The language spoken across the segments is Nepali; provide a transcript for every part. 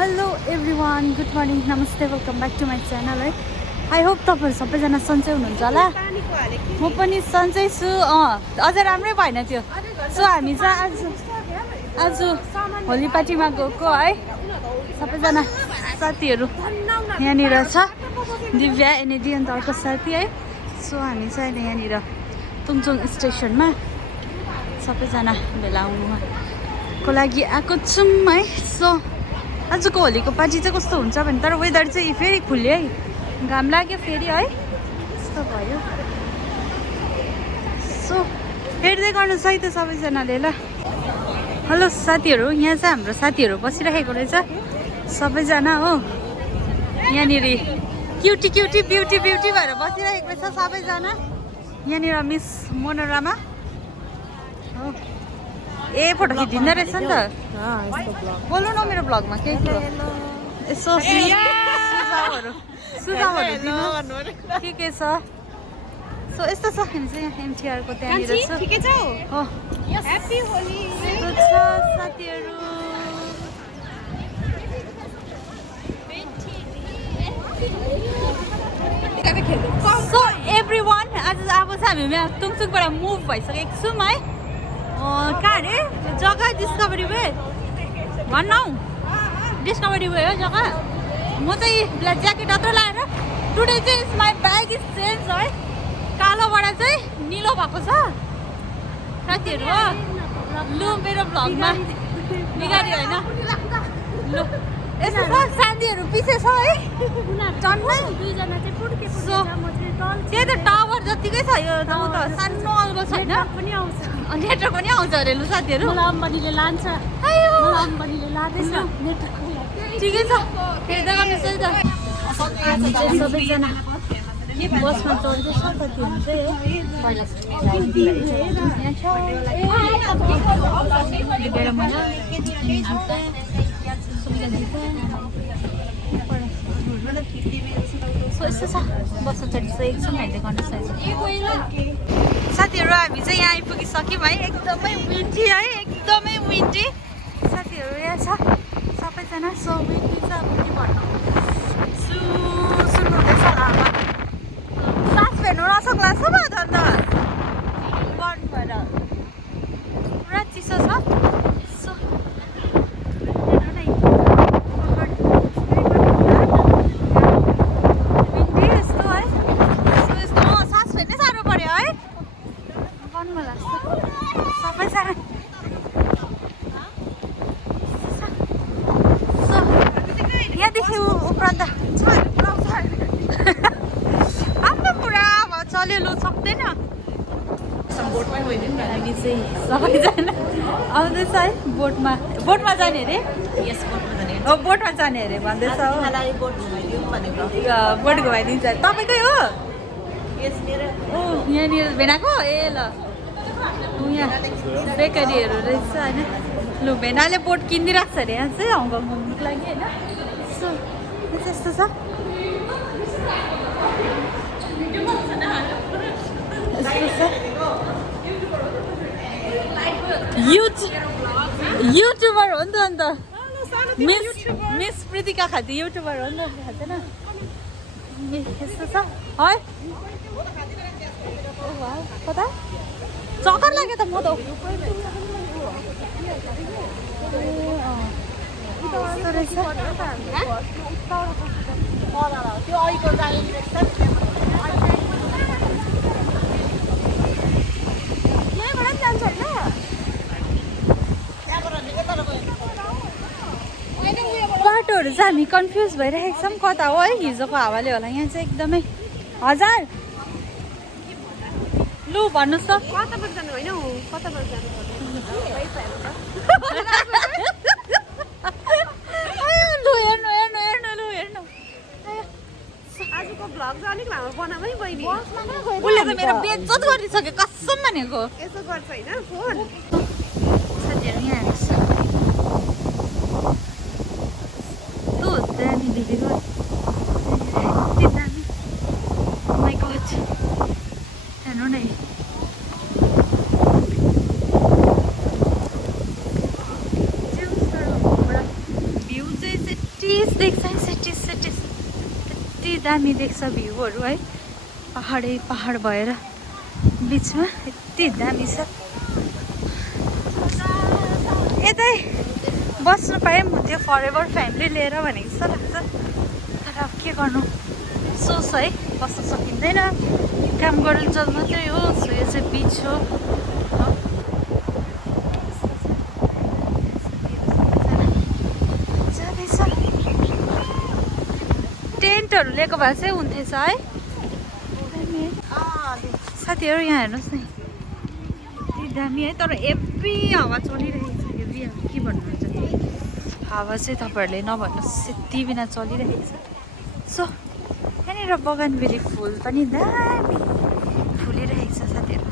हेलो एभ्रिवान, गुड मर्निङ, नमस्ते, welcome back to my channel है। आई होप तपाईँहरू सबैजना सन्चै हुनुहुन्छ होला। म पनि सन्चै छु। अझ राम्रै भएन त्यो। सो हामी चाहिँ आज होलीपार्टीमा गएको है। सबैजना साथीहरू यहाँनिर छ, दिव्या एनएडी अन्त अर्को साथी है। सो हामी चाहिँ अहिले यहाँनिर तुङचुङ स्टेसनमा सबैजना भेला हुनुको लागि आएको छौँ है। सो आजको होलीको पार्टी चाहिँ कस्तो हुन्छ भने, तर वेदर चाहिँ फेरि खुल्यो है, घाम लाग्यो फेरि है, यस्तो भयो। सो हेर्दै गर्नुहोस् है त सबैजनाले ल। हेलो साथीहरू, यहाँ चाहिँ हाम्रो साथीहरू बसिरहेको रहेछ सबैजना हो। यहाँनिर क्युटी क्युटी ब्युटी ब्युटी भएर बसिरहेको रहेछ सबैजना। यहाँनिर मिस मनोरमा हो। ए फोटो खिचिँदो रहेछ नि त। बोल्नु न मेरो ब्लगमा केही थियो यसो सुझावहरू दिनु के छ। सो यस्तो छ, हामी चाहिँ यहाँ एमटिआरको त्यहाँनिर छ। हो ह्याप्पी होली साथीहरू। सो एभ्री वान, आज अब चाहिँ हामी तुङचुङबाट मुभ भइसकेको छौँ है। कहाँ अरे जग्गा डिस्कभरी वे भन्न हौ, डिस्कभरी वे हो जग्गा। म चाहिँ ब्ल्याक ज्याकेट मात्र लाएर, टुडे चाहिँ माई ब्याग इज चेन्ज है, कालोबाट चाहिँ निलो भएको छ साथीहरू हो। लु मेरो भ्लगमा बिगारी होइन, लु यस्तो छ साथीहरू पछि छ है टन्नै। त्यही त टावर जतिकै छ यो ठाउँ त, सानो अल्बो छैन, नेटवर्क पनि आउँछ अरे। लु साथीहरू अम्बानीले लान्छ, अम्बानीले लाँदैछ, ठिकै छ हेर्दै गर्नुहोस् है त। सबैजना बसमा चढ्दैछ साथीहरू चाहिँ यस्तो छ, बस्न चढिसकेको छौँ हेर्दै गर्नुहोस् साथीहरू। हामी चाहिँ यहाँ आइपुगिसक्यौँ है। एकदमै विन्डी है, एकदमै विन्डी साथीहरू यहाँ छ सबैजना। सो विन्डी चाहिँ अब के भन्नु, सुन्नुहुँदैछ होला अब, सास फेर्नु नसक्ला जस्तो भयो त अन्त बन्द भएर, पुरा चिसो छ। सो विन्डी यस्तो है, सो यस्तो सास फेर्नै साह्रो पऱ्यो है, बन्द भयो जस्तो सबैजना। यहाँदेखि उपरान्त आफ्नो पुरा अब चल्यो, लु सक्दैन। हामी चाहिँ सबैजना आउँदैछ है बोटमा, बोटमा जाने अरे। हो बोटमा जाने अरे भन्दैछ हो, बोट घुमाइदिन्छ। तपाईँकै हो यहाँनिर भेनाको? ए ल यहाँ बेकरीहरू रहेछ होइन। लु भेनाले बोट किनिदिइरहेको छ अरे यहाँ चाहिँ हङकङ घुम्नुको लागि होइन। सो यस्तो छ, युट्युबर हो नि त अन्त। मिस प्रीतिका खालि युट्युबर हो नि त, थाहा छैन यस्तो छ है। कता चक्कर लाग्यो त म त। बाटोहरू चाहिँ हामी कन्फ्युज भइरहेको छौँ, कता हो है, हिजोको हावाले होला। यहाँ चाहिँ एकदमै हजार। लु भन्नुहोस् त कताबाट जानु होइन, कताबाट जानु लु हेर्नु हेर्नु हेर्नु लु हेर्नु। आजको भ्लग चाहिँ अलिक लामो बनामै बहिनी, उसले त मेरो बेइज्जत गरिसक्यो कसम भनेको। यसो गर्छ होइन फोन साथीहरू। यहाँ हेर्नुहोस् कस्तो दामी देखेको, यति दामी। माइ गड हेर्नु न, भ्यू चाहिँ देख्छ सिटी सिटी यति दामी देख्छ भ्यूहरू है पहाडै पहाड भएर बिचमा यति दामी छ यतै बस्नु पाए पनि हुन्थ्यो फरेभर फ्यामिली लिएर भनेको जस्तो लाग्छ तर अब के गर्नु सोच है बस्न सकिँदैन काम गरेर मात्रै हो सो यो चाहिँ बिच हो जाँदैछ टेन्टहरू लिएको भए चाहिँ हुन्थेछ है साथीहरू यहाँ हेर्नुहोस् न यति दामी है तर हेभी हावा चलिरहेको छ हेभी के भन्नुहुन्छ हावा चाहिँ तपाईँहरूले नभन्नुहोस् यति बिना चलिरहेको छ सो यहाँनिर बगानबेली फुल पनि दामी फुलिरहेको छ साथीहरू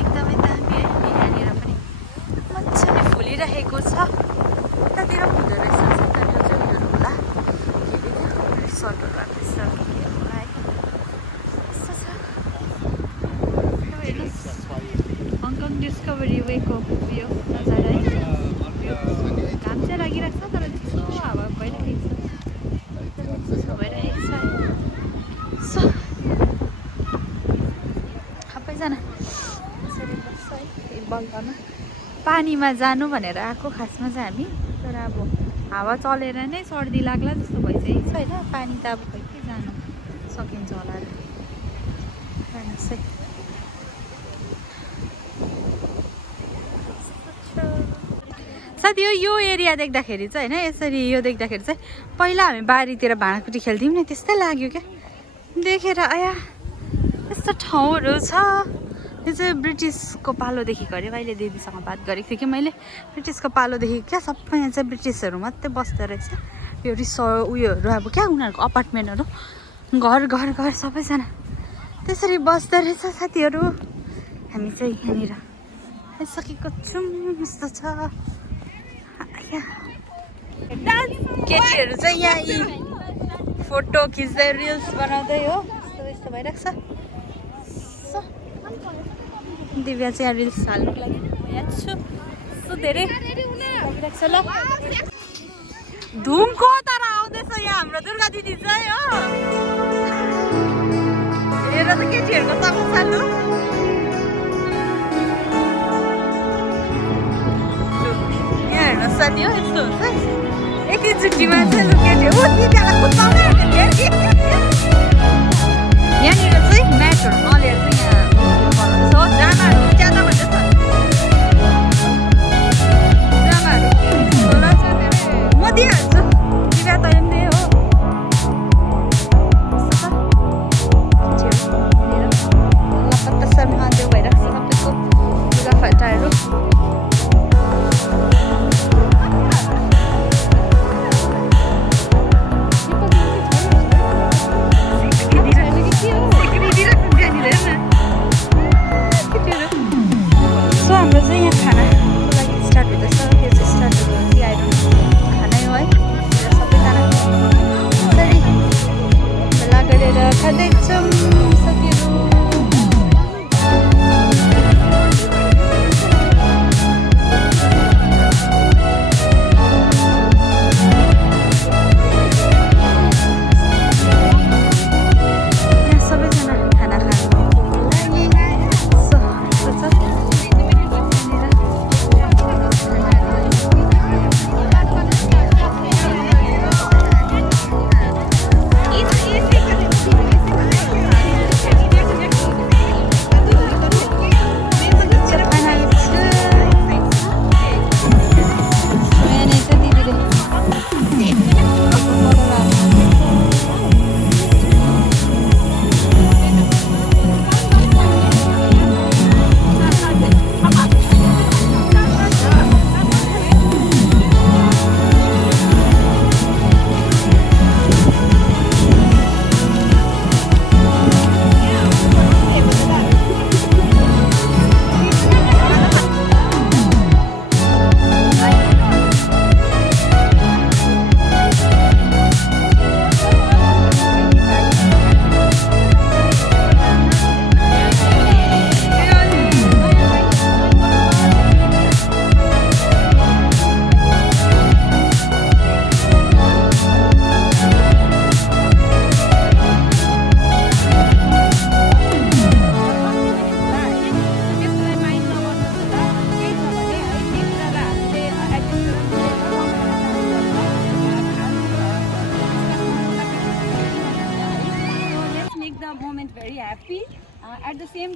एकदमै दामी है यहाँनिर पनि मजाले फुलिरहेको छ यतातिर हुँदो रहेछ उतातिर चाहिँ उयोहरू होला के अरे रिसर्टहरू राख्दैछ के होला है यस्तो छ हेर्नुहोस् हङकङ डिस्कभरी वेको उयो नजारा है घाम चाहिँ लागिरहेको छ तर चिसो हावा भइरहेको छ भइरहेको छ सो सबैजना यसरी बस्छ है बल्दामा पानीमा जानु भनेर आएको खासमा चाहिँ हामी तर अब हावा चलेर नै सर्दी लाग्ला जस्तो भइसकेको छ होइन पानी त अब खै के जानु सकिन्छ होला र हेर्नुहोस् है साथी यो एरिया देख्दाखेरि चाहिँ होइन यसरी यो देख्दाखेरि चाहिँ पहिला हामी बारीतिर भाँडाकुटी खेल्थ्यौँ नि त्यस्तै लाग्यो क्या देखेर आया यस्तो ठाउँहरू छ यो चाहिँ ब्रिटिसको पालोदेखिको अरे अहिले दिदीसँग बात गरेको थिएँ कि मैले ब्रिटिसको पालोदेखि क्या सबै यहाँ चाहिँ ब्रिटिसहरू मात्रै बस्दो रहेछ यो उयोहरू अब क्या उनीहरूको अपार्टमेन्टहरू घर घर घर सबैजना त्यसरी बस्दो रहेछ साथीहरू हामी चाहिँ यहाँनिर आइसकेको छौँ यस्तो छ केटीहरू चाहिँ यहाँ यी फोटो खिच्दै रिल्स बनाउँदै हो यस्तो यस्तो भइरहेको छ दिव्या चाहिँ यहाँ रिल्स हाल्नुको लागि यहाँ छु यस्तो धेरै लागिरहेको छ ल धुमको तर आउँदैछ यहाँ हाम्रो दुर्गा दिदी चाहिँ हो हेर त केटीहरूको तमासा लु यहाँ हेर्नुहोस् साथी हो यस्तो हुन्छ एकैचोटिमा चाहिँ लुकेटी हो यहाँनिर चाहिँ म्याचहरू नलिएर चाहिँ यहाँ बनाउँदैछ हो जामाहरू ज्यादा भन्दैछ जामाहरू म दिइहाल्छु दिव्या तैँले पनि हो लपत्ता महादेव भइरहेको छ सबैको लुगाफाटाहरू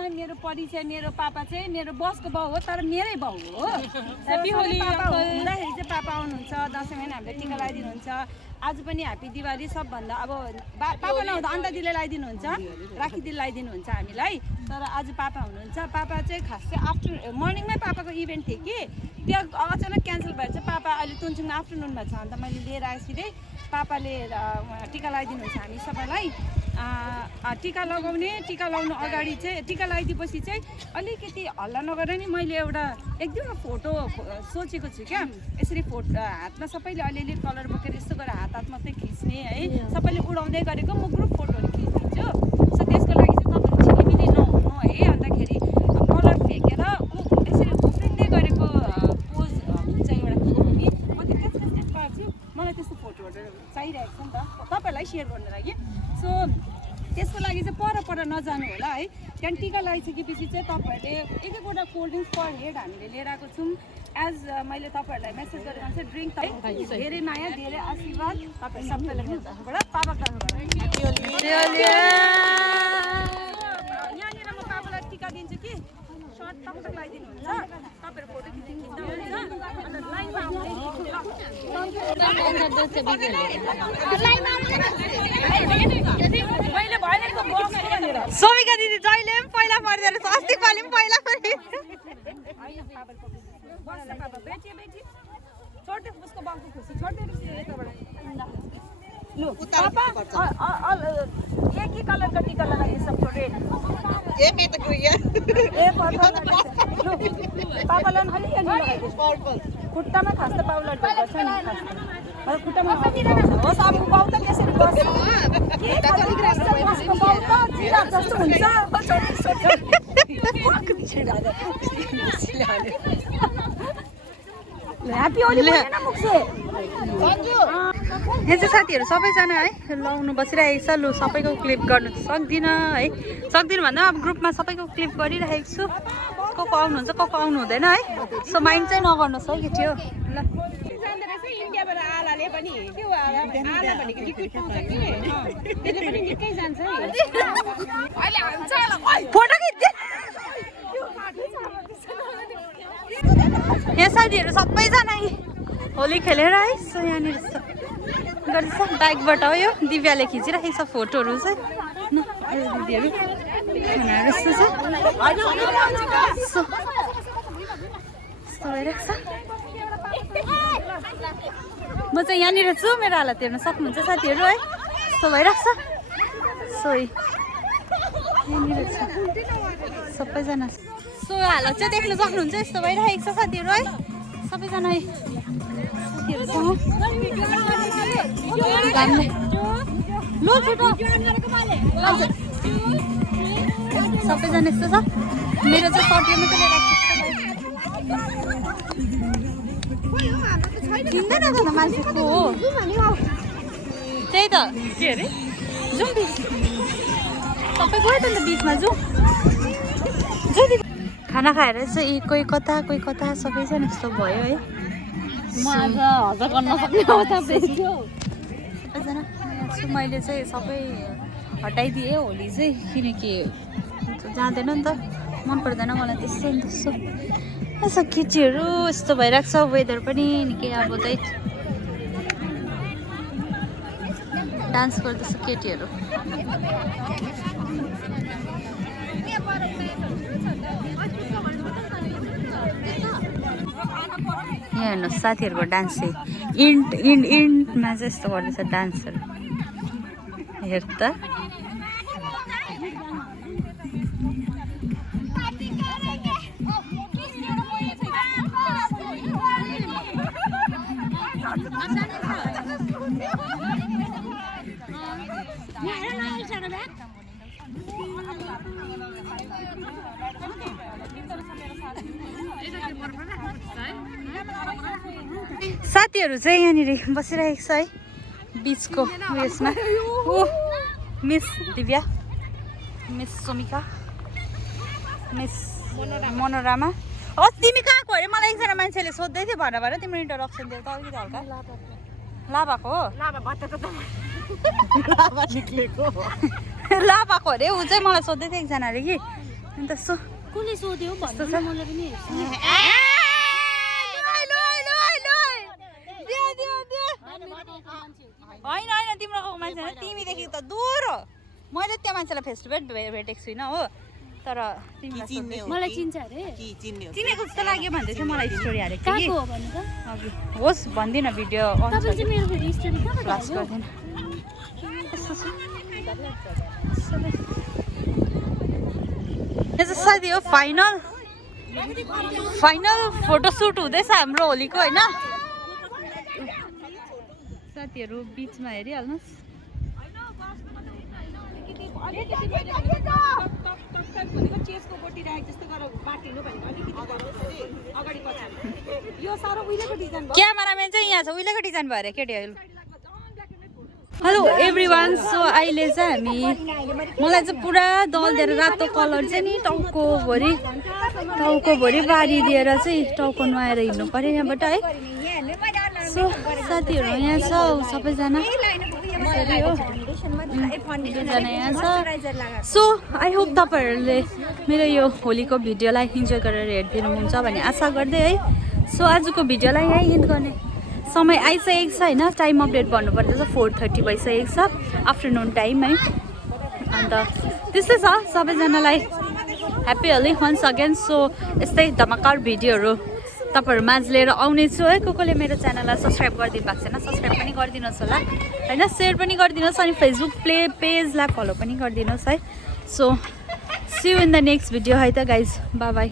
चाहिँ मेरो परिचय मेरो पापा चाहिँ मेरो बसको बाउ हो तर मेरै बाउ हो ह्यापी होली पापा हुँदाखेरि चाहिँ पापा आउनुहुन्छ दसैँमा पनि हामीले टिका लगाइदिनुहुन्छ आज पनि ह्याप्पी दिवाली सबभन्दा अब पापा नहुँदा अन्त दिले लगाइदिनुहुन्छ राखी दिल लगाइदिनुहुन्छ हामीलाई तर आज पापा हुनुहुन्छ पापा चाहिँ खास चाहिँ मर्निङमै पापाको इभेन्ट थियो कि त्यो अचानक क्यान्सल भएर चाहिँ पापा अहिले तुनचुङमा आफ्टरनुनमा छ अन्त मैले लिएर आएँ सिधै पापाले टिका लगाइदिनुहुन्छ हामी सबैलाई टिका लगाउनु अगाडि चाहिँ टिका लगाइदिएपछि चाहिँ अलिकति हल्ला नगरेर नि मैले एउटा एक दुईवटा फोटो सोचेको छु क्या यसरी हातमा सबैले अलिअलि कलर बोकेर यस्तो गरेर हात मात्रै खिच्ने है सबैले उडाउँदै गरेको म ग्रुप फोटोहरू खिचिदिन्छु सो त्यसको लागि चाहिँ तपाईँहरू छिलिमिली नहुनु है अन्तखेरि कलर फ्याँकेर यसरी उफ्रिँदै गरेको पोज हुन्छ एउटा नि म त त्यस पार्छु मलाई त्यस्तो फोटोहरू चाहिरहेको छ नि त तपाईँहरूलाई सेयर गर्नु लागि सो त्यसको लागि चाहिँ पर नजानु होला है त्यहाँदेखि टिका लगाइसकेपछि चाहिँ तपाईँहरूले एक एकवटा कोल्ड ड्रिङ्क्स पर हेड हामीले लिएर आएको छौँ एज मैले तपाईँहरूलाई मेसेज गरेर चाहिँ ड्रिङ्क धेरै माया धेरै आशीर्वाद तपाईँ सबैलाई मेरो तर्फबाट पापाको तर्फबाट यहाँनिर म पापालाई टिका दिन्छु कि सर्ट टक्क लगाइदिनुहुन्छ तपाईँहरू फोटो खिच्दा हुन्छ अन्त लाइनमा सोमिका दिदी जहिले पनि पहिला पर्दो रहेछ अस्ति पालि पनि पहिला परे उसको बाउको खुसी छोड्दै लु पापा एक ही कलर का टीका लगाइए सबको रेड लु पापालाई अलि लगाइदिए खुट्टामा खास त पाउला गर्छ नि खास खुट्टामा होस् अब बाउ त त्यसरी गर्छ जस्तो हुन्छ ह्याप्पी होली भएन मुक्से यहाँ चाहिँ साथीहरू सबैजना है लाउनु बसिरहेको छ लु सबैको क्लिप गर्नु सक्दिनँ है सक्दिनँ भन्दा अब ग्रुपमा सबैको क्लिप गरिरहेको छु को आउनुहुन्छ को आउनु हुँदैन है सो माइन्ड चाहिँ नगर्नुहोस् है केटी हो ल इन्डियाबाट आलाले पनि के हो आला भनेको लिक्विड पाउँछ कि त्यसले पनि निकै जान्छ है अहिले हान्छ फोटो खिच्दै यहाँ साथीहरू सबैजना होली खेलेर है सो यहाँनिर गर्दैछ बाइकबाट हो यो दिव्याले खिचिराखेको छ फोटोहरू चाहिँ दिदीहरू यस्तो छ यस्तो भइरहेको छ म चाहिँ यहाँनिर छु मेरो हालत हेर्न सक्नुहुन्छ साथीहरू है यस्तो भइरहेको छ सो यहाँनिर छ सबैजना सो हालत चाहिँ देख्न सक्नुहुन्छ यस्तो भइरहेको छ साथीहरू है सबैजना साथीहरूसँग सबैजना यस्तो छ मेरो चाहिँ सर्टी मात्रै लिएर चिन्दैन त मान्छेको हो त्यही त के अरे जाउँ बिच सबै गयो त बिचमा जाउँ खाना खाएर चाहिँ कोही कता सबैजना यस्तो भयो है म आज हजर गर्न सक्ने हो सबैजना मैले चाहिँ सबै हटाइदिएँ होली चाहिँ किनकि जाँदैन नि त मन पर्दैन मलाई त्यस्तो नि त्यस्तो यसो केटीहरू यस्तो भइरहेको छ वेदर पनि निकै अब त्यही डान्स गर्दैछ केटीहरू यहाँ हेर्नुहोस् साथीहरूको डान्स चाहिँ इन्टमा चाहिँ यस्तो गर्दैछ डान्सहरू हेर त साथीहरू चाहिँ यहाँनिर बसिरहेको छ है बिचको उयसमा ओ miss Divya miss Somika miss Manorama तिमी कहाँ गयो अरे मलाई एकजना मान्छेले सोध्दै थियो भन तिम्रो इन्ट्रोडक्सन दियो त अलिकति हल्का लाभाको हो लाभाको अरे ऊ चाहिँ मलाई सोध्दै थियो एकजनाले कि अन्त सो कसले सोध्यो भन्नु न मलाई पनि हेर्छु होइन होइन तिम्रो गाउँको मान्छे होइन तिमीदेखि त दूर हो मैले त्यो मान्छेलाई फेस टु फेस भेटेको छुइनँ हो तर मलाई चिन्छ अरे चिनेको जस्तो लाग्यो भन्दै थियो मलाई स्टोरी हालेको थियो कहाँको हो भन्नु त कि होस् भन्दिनँ भिडियो तपाईँ चाहिँ मेरो फेरि स्टोरी कहाँबाट क्लास हाल्यो? गर्दिनँ यस्तो साथी हो फाइनल फोटोसुट हुँदैछ हाम्रो होलीको होइन साथीहरू बिचमा हेरिहाल्नुहोस् क्यामेराम्यान चाहिँ यहाँ छ उहिलेको डिजाइन भएर केटीहरू हेलो एभ्रिवान सो अहिले चाहिँ हामी मलाई चाहिँ पुरा दल्दिएर रातो कलर चाहिँ नि टाउकोभरि बारिदिएर चाहिँ टाउको नुहाएर हिँड्नु पऱ्यो यहाँबाट है सो साथीहरू यहाँ छ सबैजना यहाँ छ सो आई होप तपाईँहरूले मेरो यो होलीको भिडियोलाई इन्जोय गरेर हेरिदिनुहुन्छ भन्ने आशा गर्दै है सो आजको भिडियोलाई यहीँ इन्ड गर्ने समय आइसकेको छ होइन टाइम अपडेट भन्नुपर्दैछ 4:30 भइसकेको छ आफ्टरनुन टाइम है अन्त त्यस्तै छ सबैजनालाई happy Holi once again so यस्तै धमाकार भिडियोहरू तपाईँहरू माझ लिएर आउनेछु है कसले मेरो च्यानललाई सब्सक्राइब गरिदिनु भएको छैन सब्सक्राइब पनि गरिदिनुहोस् होला होइन सेयर पनि गरिदिनुहोस् अनि फेसबुक पेजलाई फलो पनि गरिदिनुहोस् है so see you in the next video है त गाइज बाई बाई